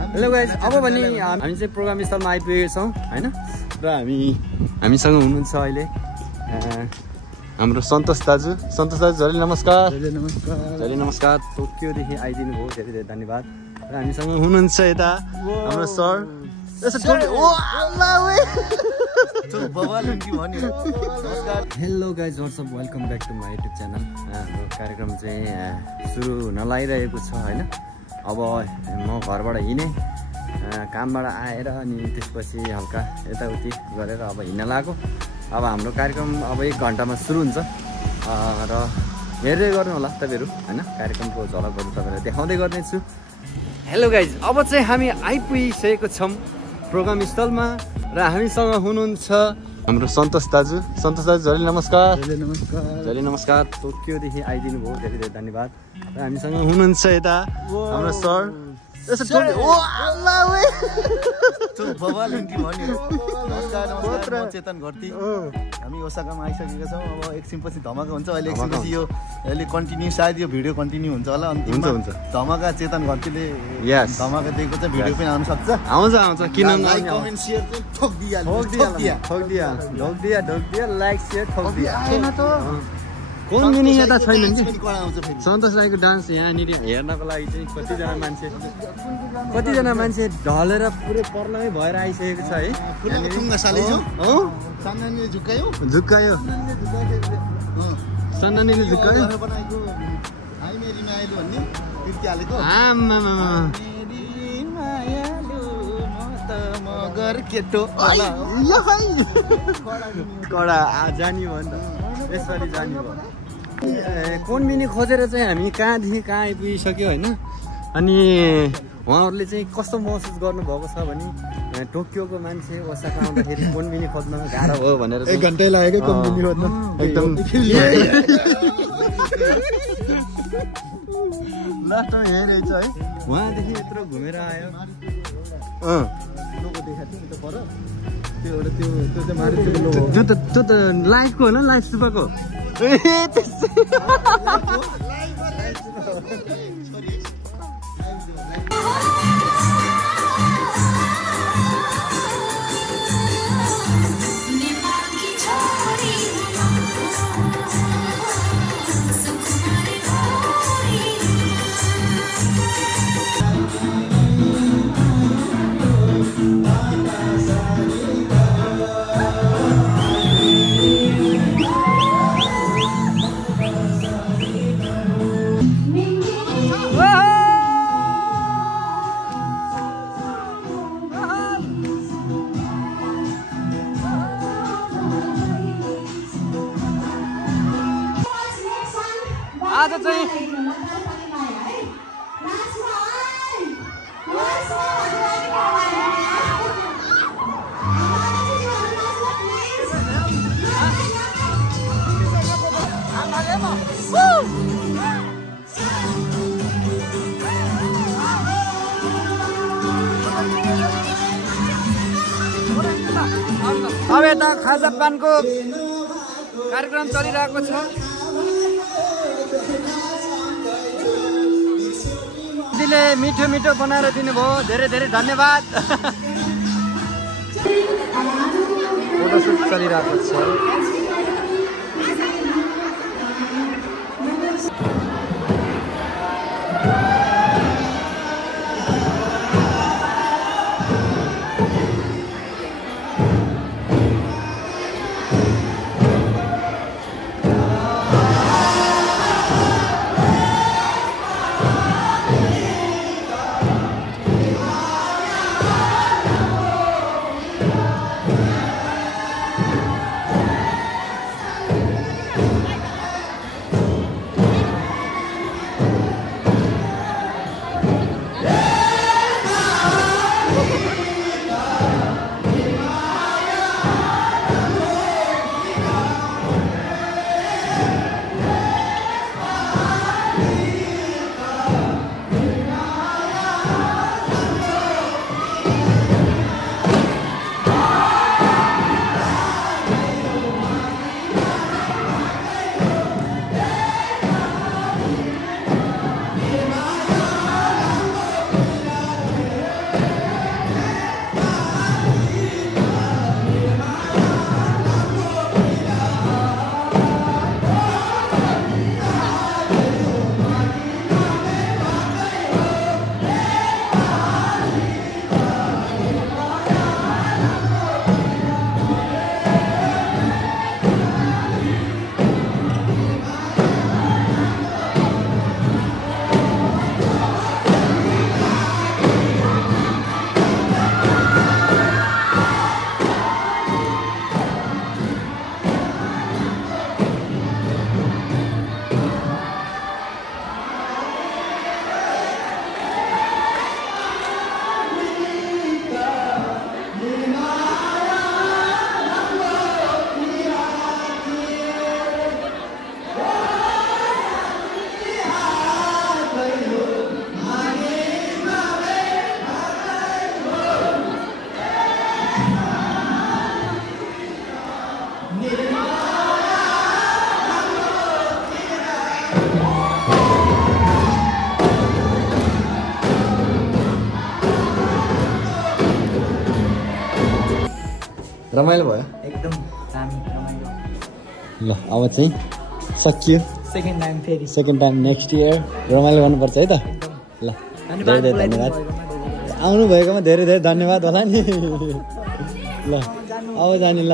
Hello guys, अब भने हामी चाहिँ प्रोग्राम स्थलमा आइपुगेका छौँ होइन। र हामीसँग हुनुहुन्छ अहिले हाम्रो सन्तोष दाजु। सन्तोष दाजु झरी नमस्कार। झरी नमस्कार। टोकियोदेखि आइदिनु भयो, धेरै धेरै धन्यवाद। र हामीसँग हुनुहुन्छ यता हाम्रो sir. Hello guys, what's up, welcome back to my YouTube channel. हाम्रो कार्यक्रम चाहिँ सुरु हुन लागिरहेको छ होइन। अब म घरबाट हिँडेँ, कामबाट आएर अनि त्यसपछि हल्का यताउति गरेर अब हिँड्न लाग्यो। अब हाम्रो कार्यक्रम अब 1 घन्टामा सुरु हुन्छ र हेर्दै गर्नु होला तपाईँहरू होइन। कार्यक्रमको झलकहरू तपाईँहरूलाई देखाउँदै गर्नेछु। हेलो गाइज, अब चाहिँ हामी आइपुगिसकेको छौँ प्रोग्राम स्थलमा र हामीसँग हुनुहुन्छ हाम्रो सन्तोष दाजु। सन्तोष दाजु झरी नमस्कार। झरी नमस्कार। टोकियोदेखि आइदिनु भयो, धेरै धेरै धन्यवाद। र हामीसँग हुनुहुन्छ यता हाम्रो सर। चेतन घरती, हामी ओसाकामा आइसकेका छौँ। अब एकछिनपछि धमाका हुन्छ। अहिले एकछिनपछि यो अहिले कन्टिन्यू, सायद यो भिडियो कन्टिन्यू हुन्छ होला। अन्तिममा धमाका चेतन घरतीले धमाका दिएको चाहिँ भिडियो पनि आउन सक्छ। आउँछ किन लाइक कमेन्ट शेयर चाहिँ ठोकिदिया लाइक शेयर ठोकिदिया। कोन मिनी यता छैन कि सन्तोष राईको डान्स यहाँनिर हेर्नको लागि चाहिँ कतिजना मान्छे ढलेर पुरै पर्लमै भएर आइसकेको छ है। कडा जानी भयो नि त, यसरी जानी भयो। कोन मिनी खोजेर चाहिँ हामी कहाँदेखि कहाँ आइपुगिसक्यो होइन। अनि उहाँहरूले चाहिँ कस्तो महसुस गर्नुभएको छ भने टोकियोको मान्छे ओसाका आउँदाखेरि कोन मिनी खोज्न गाह्रो भयो भनेर 1 घन्टै लाग्यो कोन मिनी खोज्न एकदम। लास्टमा यही रहेछ है। उहाँदेखि यत्रो घुमेर आयो। त्यो त लाइफको होला, लाइफ सुपाको। आज चाहिँ अब यता खाजापानको कार्यक्रम चलिरहेको छ। दिदीले मिठो मिठो बनाएर दिनुभयो, धेरै धेरै धन्यवाद। फोटोसुट चलिरहेको छ। रमाइलो भयो एकदम दामी रमाइलो ल अब चाहिँ सकियो सेकेन्ड टाइम नेक्स्ट इयर रमाइलो गर्नुपर्छ है त ल धेरै धेरै धन्यवाद आउनु भएकोमा धेरै धेरै धन्यवाद होला नि ल अब जाने ल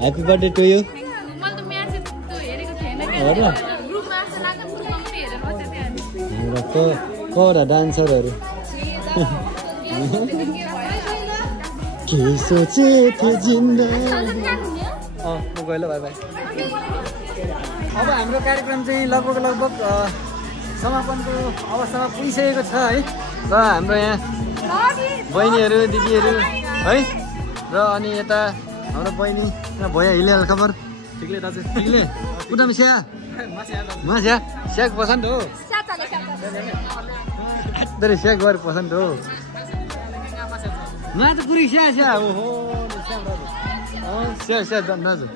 ह्याप्पी बर्थडे टु यु हाम्रो कवटा डान्सरहरू के सोचे थियो जिन्दा म गएँ ल बाई बाई अब हाम्रो कार्यक्रम चाहिँ लगभग समापनको अवस्थामा पुगिसकेको छ है र हाम्रो यहाँ बहिनीहरू दिदीहरू है र अनि यता हाम्रो बहिनी भैया हिलेहाल खबर ठिकले दाजु ठिकले कुटामा स्या मास्या स्याक पसन्द हो धेरै स्याक गरेर पसन्द हो मा त पुरी स्या स्या हो स्या स्या दाजु